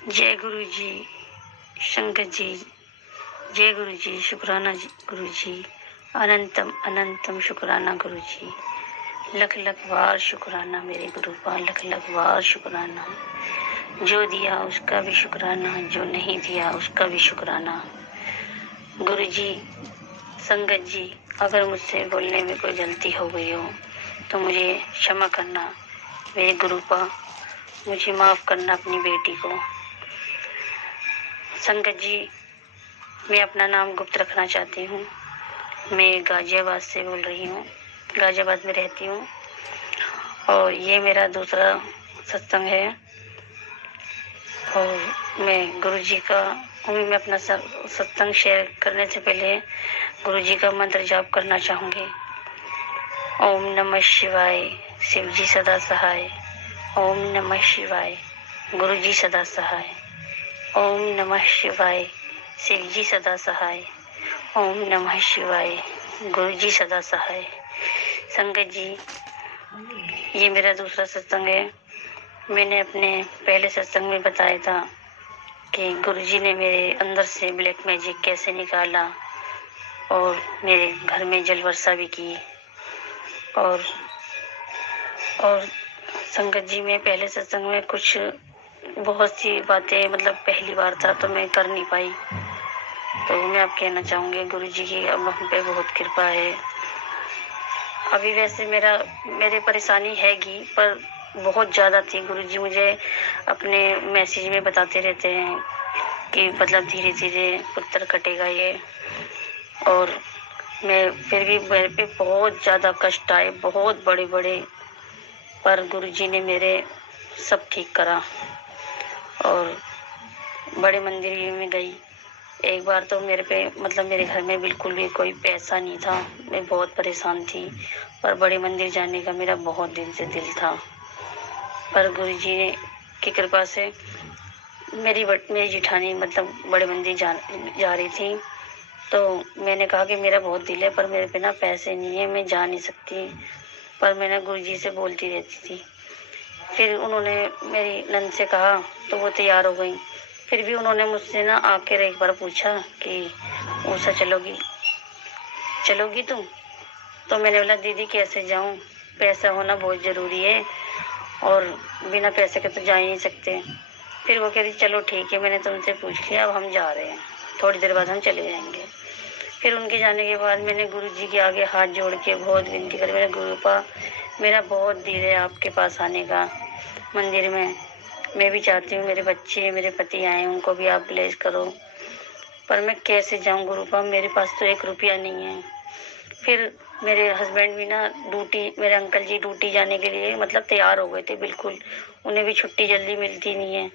जय गुरु जी। शंकर जी। जय गुरु जी। शुक्राना जी गुरु जी। अनंतम अनंतम शुक्राना गुरु जी। लख लख बार शुक्राना मेरे गुरु का, लख लख बार शुक्राना। जो दिया उसका भी शुक्राना, जो नहीं दिया उसका भी शुक्राना। गुरु जी, संगत जी, अगर मुझसे बोलने में कोई गलती हो गई हो तो मुझे क्षमा करना। मेरे गुरु का मुझे माफ करना, अपनी बेटी को। संगत जी, मैं अपना नाम गुप्त रखना चाहती हूँ। मैं गाजियाबाद से बोल रही हूँ, गाजियाबाद में रहती हूँ और ये मेरा दूसरा सत्संग है। और मैं गुरु जी का मैं अपना सत्संग शेयर करने से पहले गुरु जी का मंत्र जाप करना चाहूँगी। ओम नमः शिवाय, शिव जी सदा सहाय। ओम नमः शिवाय, गुरु जी सदा सहाय। ओम नमः शिवाय, शिव जी सदा सहाय। ओम नमः शिवाय, गुरु जी सदा सहाय। संगत जी, ये मेरा दूसरा सत्संग है। मैंने अपने पहले सत्संग में बताया था कि गुरु जी ने मेरे अंदर से ब्लैक मैजिक कैसे निकाला और मेरे घर में जल वर्षा भी की। और संगत जी, में पहले सत्संग में कुछ बहुत सी बातें पहली बार था तो मैं कर नहीं पाई। तो मैं आप कहना चाहूँगी गुरु जी की अब हम पे बहुत कृपा है। अभी वैसे मेरे परेशानी हैगी, पर बहुत ज़्यादा थी। गुरु जी मुझे अपने मैसेज में बताते रहते हैं कि धीरे धीरे पुत्र कटेगा ये। और मैं फिर भी मेरे पे बहुत ज़्यादा कष्ट आए, बहुत बड़े बड़े, पर गुरु जी ने मेरे सब ठीक करा। और बड़े मंदिर में गई एक बार तो मेरे पे मेरे घर में बिल्कुल भी कोई पैसा नहीं था, मैं बहुत परेशान थी। पर बड़े मंदिर जाने का मेरा बहुत दिन से दिल था। पर गुरु जी की कृपा से मेरी जिठानी बड़े मंदिर जा रही थी। तो मैंने कहा कि मेरा बहुत दिल है पर मेरे पे ना पैसे नहीं है, मैं जा नहीं सकती। पर मैंने गुरु जी से बोलती रहती थी। फिर उन्होंने मेरी नंद से कहा तो वो तैयार हो गई। फिर भी उन्होंने मुझसे ना आकर एक बार पूछा कि ऊषा चलोगी तुम? तो मैंने बोला दीदी कैसे जाऊं, पैसा होना बहुत ज़रूरी है और बिना पैसे के तो जा ही नहीं सकते। फिर वो कह रही चलो ठीक है, मैंने तुमसे पूछ लिया, अब हम जा रहे हैं, थोड़ी देर बाद हम चले जाएंगे। फिर उनके जाने के बाद मैंने गुरु जी के आगे हाथ जोड़ के बहुत विनती करी। मेरे गुरुपा, मेरा बहुत दिल है आपके पास आने का मंदिर में। मैं भी चाहती हूँ मेरे बच्चे मेरे पति आए, उनको भी आप ब्लेस करो। पर मैं कैसे जाऊँ गुरुपा, मेरे पास तो 1 रुपया नहीं है। फिर मेरे हस्बैंड भी ना मेरे अंकल जी ड्यूटी जाने के लिए तैयार हो गए थे बिल्कुल, उन्हें भी छुट्टी जल्दी मिलती नहीं है।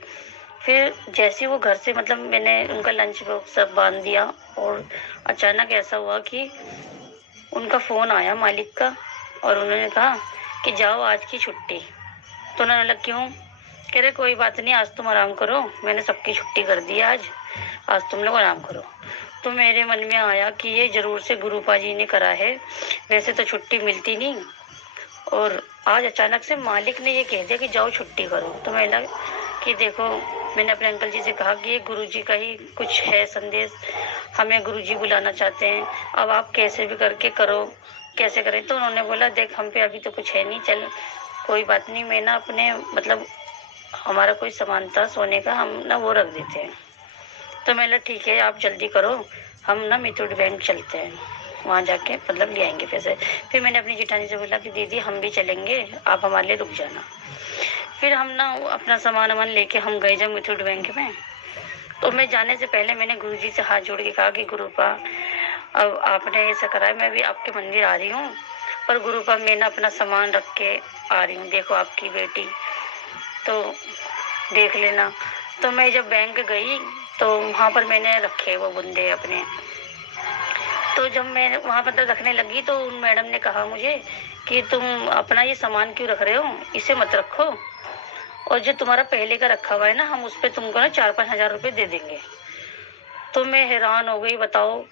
फिर जैसे वो घर से मैंने उनका लंच बॉक्स सब बांध दिया और अचानक ऐसा हुआ कि उनका फ़ोन आया मालिक का और उन्होंने कहा कि जाओ आज की छुट्टी। तो उन्होंने बोला क्यों? कह रहे कोई बात नहीं, आज तुम आराम करो, मैंने सबकी छुट्टी कर दी आज तुम लोग आराम करो। तो मेरे मन में आया कि ये जरूर से गुरुपा जी ने करा है, वैसे तो छुट्टी मिलती नहीं और आज अचानक से मालिक ने ये कह दिया कि जाओ छुट्टी करो। तो मैं लगा कि देखो, मैंने अपने अंकल जी से कहा कि ये गुरु जी का ही कुछ है संदेश, हमें गुरु जी बुलाना चाहते हैं, अब आप कैसे भी करके करो, कैसे करें? तो उन्होंने बोला देख हम पे अभी तो कुछ है नहीं, चल कोई बात नहीं, मैं ना अपने हमारा कोई सामान था सोने का, हम ना वो रख देते हैं। तो मैं बोला ठीक है आप जल्दी करो, हम ना मिथुट बैंक चलते हैं, वहाँ जाके ले आएंगे पैसे। फिर मैंने अपनी जेठानी से बोला कि दीदी हम भी चलेंगे, आप हमारे लिए रुक जाना। फिर हम ना अपना सामान वामान लेके हम गए जब मिथुट बैंक में। तो मैं जाने से पहले मैंने गुरुजी से हाथ जोड़ के कहा कि गुरुपा, अब आपने ऐसा करा है, मैं भी आपके मंदिर आ रही हूँ, पर गुरुपा मैं ना अपना सामान रख के आ रही हूँ, देखो आपकी बेटी तो देख लेना। तो मैं जब बैंक गई तो वहाँ पर मैंने रखे वो बुंदे अपने। तो जब मैं वहाँ पर रखने लगी तो उन मैडम ने कहा मुझे कि तुम अपना ये सामान क्यों रख रहे हो, इसे मत रखो, और जो तुम्हारा पहले का रखा हुआ है ना, हम उस पर तुमको ना 4-5 हज़ार रुपये दे देंगे। तो मैं हैरान हो गई, बताओ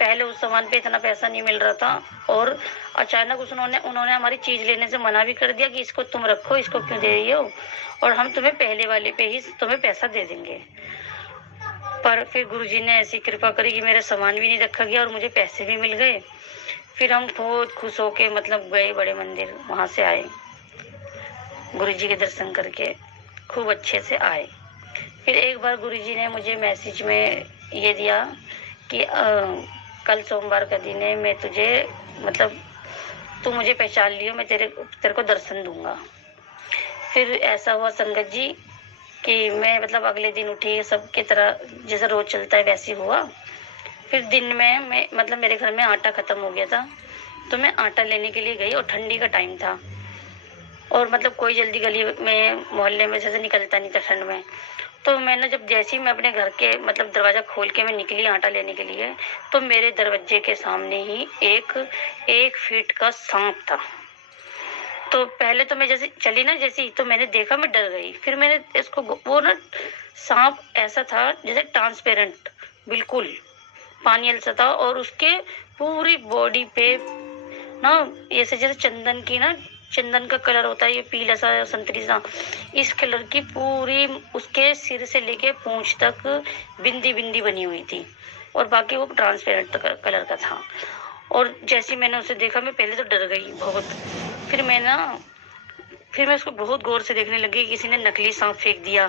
पहले उस सामान पे इतना पैसा नहीं मिल रहा था और अचानक उन्होंने हमारी चीज़ लेने से मना भी कर दिया कि इसको तुम रखो, इसको क्यों दे रही हो, और हम तुम्हें पहले वाले पे ही तुम्हें पैसा दे देंगे। पर फिर गुरुजी ने ऐसी कृपा करी कि मेरा सामान भी नहीं रखा गया और मुझे पैसे भी मिल गए। फिर हम बहुत खुश होके मतलब गए बड़े मंदिर, वहाँ से आए, गुरुजी के दर्शन करके खूब अच्छे से आए। फिर एक बार गुरुजी ने मुझे मैसेज में ये दिया कि कल सोमवार का दिन है, मैं तुझे मतलब तू मुझे पहचान लियो, मैं तेरे को दर्शन दूंगा। फिर ऐसा हुआ संगत जी कि मैं मतलब अगले दिन उठी सबकी तरह, जैसा रोज चलता है वैसे हुआ। फिर दिन में मैं मतलब मेरे घर में आटा खत्म हो गया था, तो मैं आटा लेने के लिए गई और ठंडी का टाइम था और मतलब कोई जल्दी गली में मोहल्ले में जैसे निकलता नहीं था ठंड में। तो मैंने जैसे ही मैं अपने घर के मतलब दरवाजा खोल के मैं निकली आटा लेने के लिए, तो मेरे दरवाजे के सामने ही एक फीट का सांप था। तो पहले तो मैं जैसे चली ना, जैसी तो मैंने देखा, मैं डर गई। फिर मैंने इसको, वो ना सांप ऐसा था जैसे ट्रांसपेरेंट, बिल्कुल पानी सा था और उसके पूरी बॉडी पे ना ऐसे जैसे चंदन का कलर होता है, ये पीला सा संतरी सा, इस कलर की पूरी उसके सिर से लेके पूंछ तक बिंदी बिंदी बनी हुई थी और बाकी वो ट्रांसपेरेंट कलर का था। और जैसे मैंने उसे देखा, मैं पहले तो डर गई बहुत। फिर मैं उसको बहुत गौर से देखने लगी। किसी ने नकली सांप फेंक दिया,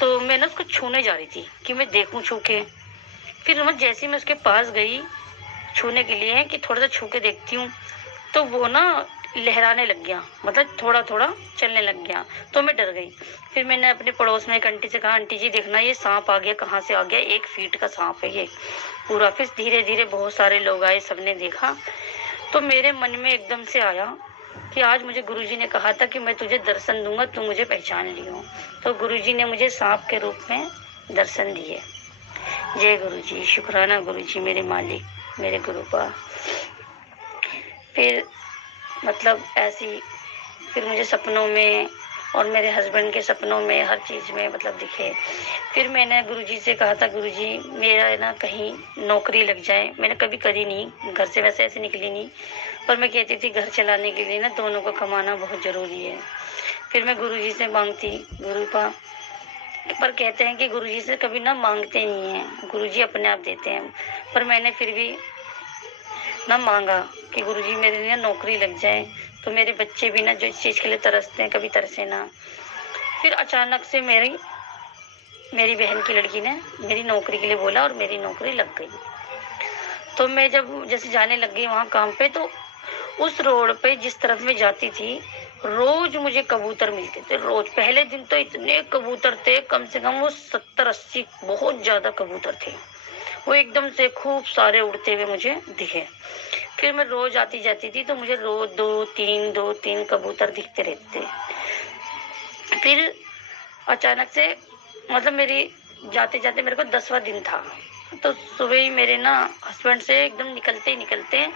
तो मैं ना उसको छूने जा रही थी कि मैं देखूं छू के। फिर मैं जैसे ही मैं उसके पास गई छूने के लिए कि थोड़ा सा छू के देखती हूँ, तो वो ना लहराने लग गया, मतलब थोड़ा थोड़ा चलने लग गया। तो मैं डर गई। फिर मैंने अपने पड़ोस में एक आंटी से कहा, आंटी जी देखना ये सांप आ गया, कहाँ से आ गया, 1 फीट का सांप है ये पूरा। फिर धीरे धीरे बहुत सारे लोग आए, सबने देखा। तो मेरे मन में एकदम से आया कि आज मुझे गुरुजी ने कहा था कि मैं तुझे दर्शन दूंगा, तू मुझे पहचान लियो। तो गुरुजी ने मुझे सांप के रूप में दर्शन दिए। जय गुरुजी, शुक्राना गुरुजी, मेरे मालिक, मेरे गुरुपा। फिर मतलब ऐसी फिर मुझे सपनों में और मेरे हस्बैंड के सपनों में हर चीज़ में मतलब दिखे। फिर मैंने गुरुजी से कहा था, गुरुजी मेरा ना कहीं नौकरी लग जाए। मैंने कभी करी नहीं, घर से वैसे ऐसे निकली नहीं, पर मैं कहती थी घर चलाने के लिए ना दोनों को कमाना बहुत ज़रूरी है। फिर मैं गुरुजी से मांगती, गुरुपा, पर कहते हैं कि गुरुजी से कभी ना मांगते नहीं हैं, गुरुजी अपने आप देते हैं। पर मैंने फिर भी ना मांगा कि गुरुजी मेरे लिए नौकरी लग जाए, तो मेरे बच्चे भी ना जो इस चीज़ के लिए तरसते हैं कभी तरसे ना। फिर अचानक से मेरी बहन की लड़की ने मेरी नौकरी के लिए बोला और मेरी नौकरी लग गई। तो मैं जब जैसे जाने लग गई वहाँ काम पे, तो उस रोड पे जिस तरफ मैं जाती थी, रोज मुझे कबूतर मिलते थे, रोज। पहले दिन तो इतने कबूतर थे, कम से कम वो 70-80 बहुत ज्यादा कबूतर थे। वो एकदम से खूब सारे उड़ते हुए मुझे दिखे। फिर मैं रोज आती जाती थी, तो मुझे रोज 2-3 कबूतर दिखते रहते। फिर अचानक से मतलब मेरी जाते जाते मेरे को 10वां दिन था, तो सुबह ही मेरे ना हस्बैंड से एकदम निकलते ही निकलते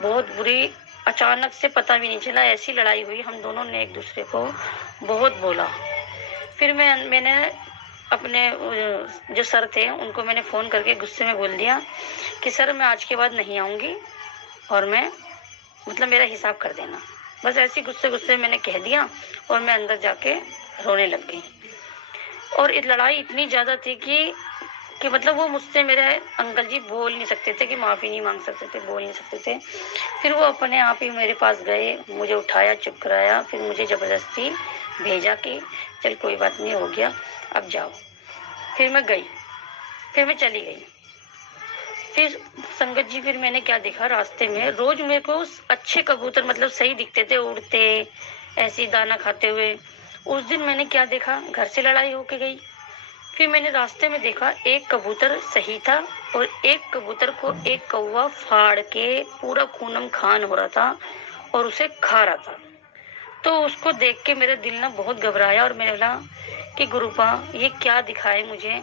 बहुत बुरी, अचानक से पता भी नहीं चला ऐसी लड़ाई हुई। हम दोनों ने एक दूसरे को बहुत बोला। फिर मैंने अपने जो सर थे उनको मैंने फ़ोन करके गुस्से में बोल दिया कि सर मैं आज के बाद नहीं आऊँगी और मैं मतलब मेरा हिसाब कर देना। बस ऐसे गुस्से गुस्से मैंने कह दिया और मैं अंदर जाके रोने लग गई। और ये लड़ाई इतनी ज़्यादा थी कि मतलब वो मुझसे, मेरे अंकल जी बोल नहीं सकते थे, कि माफ़ी नहीं मांग सकते थे, बोल नहीं सकते थे। फिर वो अपने आप ही मेरे पास गए, मुझे उठाया, चुप कराया, फिर मुझे ज़बरदस्ती भेजा कि चल कोई बात नहीं, हो गया, अब जाओ। फिर मैं गई, फिर मैं चली गई। फिर संगत जी फिर मैंने क्या देखा, रास्ते में रोज मेरे को अच्छे कबूतर मतलब सही दिखते थे, उड़ते ऐसे ही दाना खाते हुए। उस दिन मैंने क्या देखा, घर से लड़ाई होके गई। फिर मैंने रास्ते में देखा एक कबूतर सही था और एक कबूतर को एक कौवा फाड़ के पूरा खूनम खान हो रहा था और उसे खा रहा था। तो उसको देख के मेरा दिल ना बहुत घबराया और मैंने बोला कि गुरुपा ये क्या दिखाए मुझे,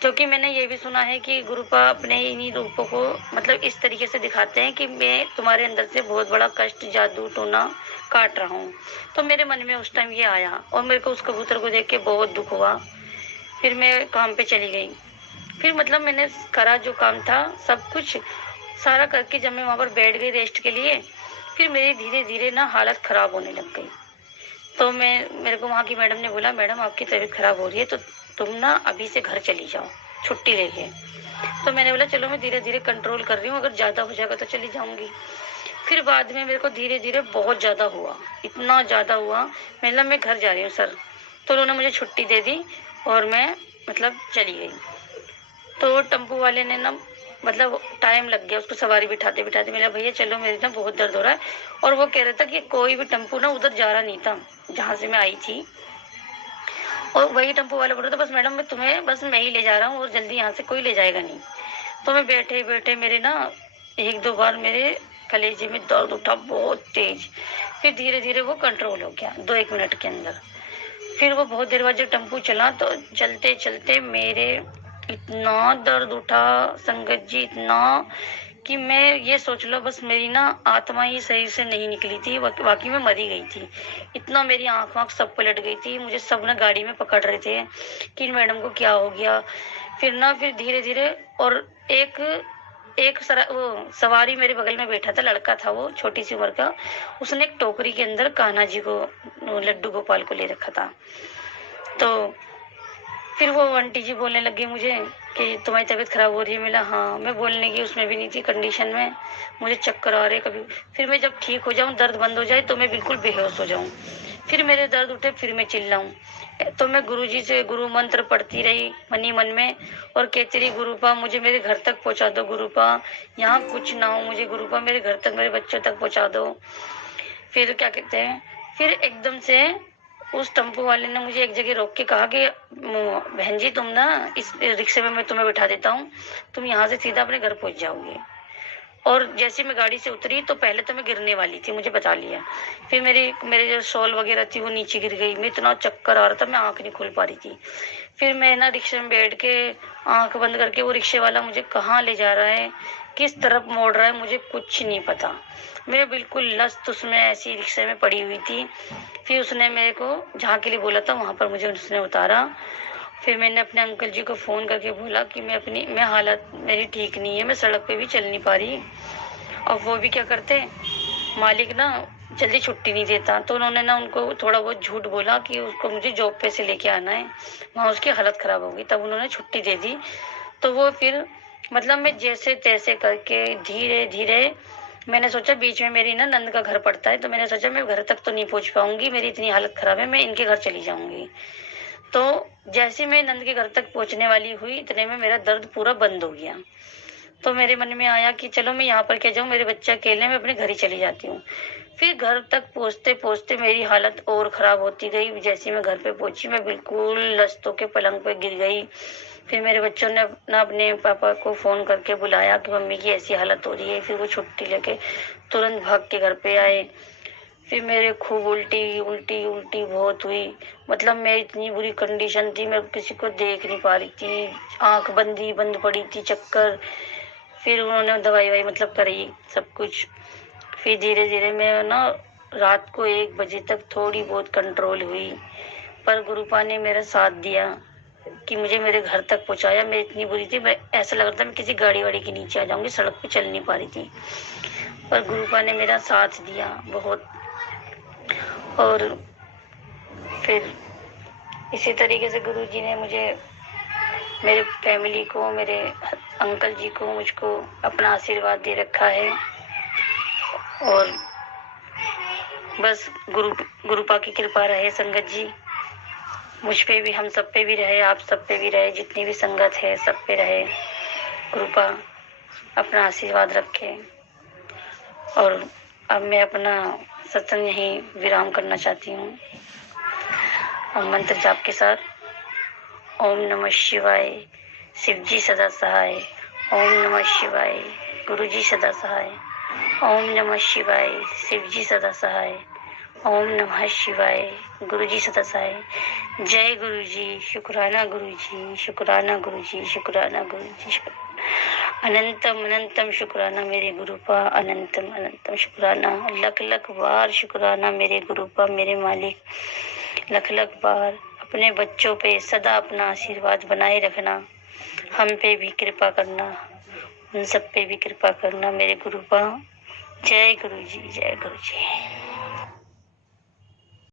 क्योंकि मैंने ये भी सुना है कि गुरुपा अपने इन्हीं रूपों को मतलब इस तरीके से दिखाते हैं कि मैं तुम्हारे अंदर से बहुत बड़ा कष्ट, जादू टोना काट रहा हूँ। तो मेरे मन में उस टाइम ये आया और मेरे को उस कबूतर को देख के बहुत दुख हुआ। फिर मैं काम पे चली गई। फिर मतलब मैंने करा जो काम था, सब कुछ सारा करके जब मैं वहाँ पर बैठ गई रेस्ट के लिए, फिर मेरी धीरे-धीरे ना हालत खराब होने लग गई। तो मेरे को वहाँ की मैडम ने बोला, मैडम आपकी तबीयत खराब हो रही है तो तुम ना अभी से घर चली जाओ, छुट्टी लेके। तो मैंने बोला चलो मैं धीरे-धीरे कंट्रोल कर रही हूँ, अगर ज़्यादा हो जाएगा तो चली जाऊँगी। फिर बाद में मेरे को धीरे-धीरे बहुत ज़्यादा हुआ, इतना ज़्यादा हुआ, मतलब मैं घर जा रही हूँ सर। तो उन्होंने मुझे छुट्टी दे दी और मैं मतलब चली गई। तो टेम्पो वाले ने ना मतलब टाइम लग गया उसको सवारी बिठाते-बिठाते। मैंने कहा भैया चलो मेरी ना बहुत दर्द हो रहा है, और वो कह रहा था कि कोई भी टेम्पो ना उधर जा रहा नहीं था, जहाँ से मैं आई थी। और वही टेम्पो वाला बोल रहा था बस मैडम बस मैं ही ले जा रहा हूँ और जल्दी यहाँ से कोई ले जाएगा नहीं। तो मैं बैठे-बैठे मेरे ना 1-2 बार मेरे कलेजे में दर्द उठा बहुत तेज। फिर धीरे-धीरे वो कंट्रोल हो गया 2-1 मिनट के अंदर। फिर वो बहुत देर बाद जब टेम्पो चला तो चलते-चलते मेरे इतना दर्द उठा संगत जी, इतना कि मैं ये सोच लो बस मेरी ना आत्मा ही शरीर से नहीं निकली थी, वाक़ई में मर ही गई थी। इतना मेरी आँख-वाँख सब पलट गई थी, मुझे सब ना गाड़ी में पकड़ रहे थे कि इन मैडम को क्या हो गया? फिर धीरे-धीरे और एक एक वो सवारी मेरे बगल में बैठा था, लड़का था वो, छोटी-सी उम्र का। उसने एक टोकरी के अंदर कान्हा जी को, लड्डू गोपाल को ले रखा था। तो फिर वो आंटी जी बोलने लगी मुझे कि तुम्हारी तबीयत खराब हो रही है। मैंने हाँ, मैं बोलने की उसमें भी नहीं थी कंडीशन में, मुझे चक्कर आ रहे कभी। फिर मैं जब ठीक हो जाऊं, दर्द बंद हो जाए तो मैं बिल्कुल बेहोश हो जाऊं। फिर मेरे दर्द उठे, फिर मैं चिल्लाऊं। तो मैं गुरुजी से गुरु मंत्र पढ़ती रही मनी मन में और कहती रही गुरुपा मुझे मेरे घर तक पहुंचा दो, गुरुपा यहाँ कुछ ना हो मुझे, गुरुपा मेरे घर तक मेरे बच्चों तक पहुंचा दो। फिर क्या कहते हैं, फिर एकदम से उस टेम्पो वाले ने मुझे एक जगह रोक के कहा कि बहन जी तुम ना इस रिक्शे में मैं तुम्हें बिठा देता हूँ, तुम यहाँ से सीधा अपने घर पहुंच जाओगे। और जैसे मैं गाड़ी से उतरी तो पहले तो मैं गिरने वाली थी, मुझे बचा लिया। फिर मेरे जो शॉल वगैरह थी वो नीचे गिर गई, मैं इतना चक्कर आ रहा था मैं आंख नहीं खोल पा रही थी। फिर मैं ना रिक्शे में बैठ के आंख बंद करके, वो रिक्शे वाला मुझे कहाँ ले जा रहा है, किस तरफ मोड़ रहा है, मुझे कुछ नहीं पता। मैं बिल्कुल लस्त उसमें ऐसी रिक्शे में पड़ी हुई थी। फिर उसने मेरे को जहाँ के लिए बोला था वहां पर मुझे उसने उतारा। फिर मैंने अपने अंकल जी को फ़ोन करके बोला कि मैं हालत मेरी ठीक नहीं है, मैं सड़क पे भी चल नहीं पा रही। और वो भी क्या करते, मालिक ना जल्दी छुट्टी नहीं देता, तो उन्होंने ना उनको थोड़ा बहुत झूठ बोला कि उसको मुझे जॉब पे से लेके आना है, वहाँ उसकी हालत ख़राब हो गई, तब उन्होंने छुट्टी दे दी। तो वो फिर मतलब मैं जैसे तैसे करके धीरे-धीरे मैंने सोचा, बीच में मेरी ना नंद का घर पड़ता है, तो मैंने सोचा मैं घर तक तो नहीं पहुँच पाऊँगी, मेरी इतनी हालत ख़राब है, मैं इनके घर चली जाऊँगी। तो जैसे मैं नंद के घर तक पहुंचने वाली हुई, इतने में मेरा दर्द पूरा बंद हो गया। तो मेरे मन में आया कि चलो मैं यहाँ पर क्या जाऊँ, मेरे बच्चे अकेले हैं, मैं अपने घर ही चली जाती हूँ। फिर घर तक पहुंचते-पहुंचते मेरी हालत और खराब होती गई। जैसे ही मैं घर पे पहुंची, मैं बिल्कुल लस्तों के पलंग पे गिर गई। फिर मेरे बच्चों ने अपना अपने पापा को फ़ोन करके बुलाया कि मम्मी की ऐसी हालत हो रही है। फिर वो छुट्टी लेके तुरंत भाग के घर पे आए। फिर मेरे खूब उल्टी बहुत हुई। मतलब मैं इतनी बुरी कंडीशन थी, मैं किसी को देख नहीं पा रही थी, आँख बंद पड़ी थी, चक्कर। फिर उन्होंने दवाई-ववाई मतलब करी सब कुछ। फिर धीरे-धीरे मैं ना रात को 1 बजे तक थोड़ी बहुत कंट्रोल हुई, पर गुरुपा ने मेरा साथ दिया कि मुझे मेरे घर तक पहुँचाया। मैं इतनी बुरी थी, मैं ऐसा लग रहा था मैं किसी गाड़ी-वाड़ी के नीचे आ जाऊँगी, सड़क पे चल नहीं पा रही थी। पर गुरुपा ने मेरा साथ दिया बहुत। और फिर इसी तरीके से गुरुजी ने मुझे, मेरे फैमिली को, मेरे अंकल जी को, मुझको अपना आशीर्वाद दे रखा है। और बस गुरुपा की कृपा रहे संगत जी, मुझ पे भी, हम सब पे भी रहे, आप सब पे भी रहे, जितनी भी संगत है सब पे रहे। गुरुपा अपना आशीर्वाद रखे। और अब मैं अपना सत्संग यहीं विराम करना चाहती हूँ और मंत्र जाप के साथ। ओम नमः शिवाय, शिवजी सदा सहाय। ओम नमः शिवाय, गुरुजी सदा सहाय। ओम नमः शिवाय, शिवजी सदा सहाय। ओम नमः शिवाय, गुरुजी सदा सहाय। जय गुरुजी, शुक्राना गुरुजी, शुक्राना गुरुजी, शुक्राना गुरुजी। अनंतम अनंतम शुक्राना मेरे गुरुपा, अनंतम अनंतम शुक्राना, लख लख बार शुक्राना मेरे गुरुपा, मेरे मालिक, लख लख बार। अपने बच्चों पे सदा अपना आशीर्वाद बनाए रखना। हम पे भी कृपा करना, उन सब पे भी कृपा करना मेरे गुरुपा। जय गुरु जी, जय गुरु जी।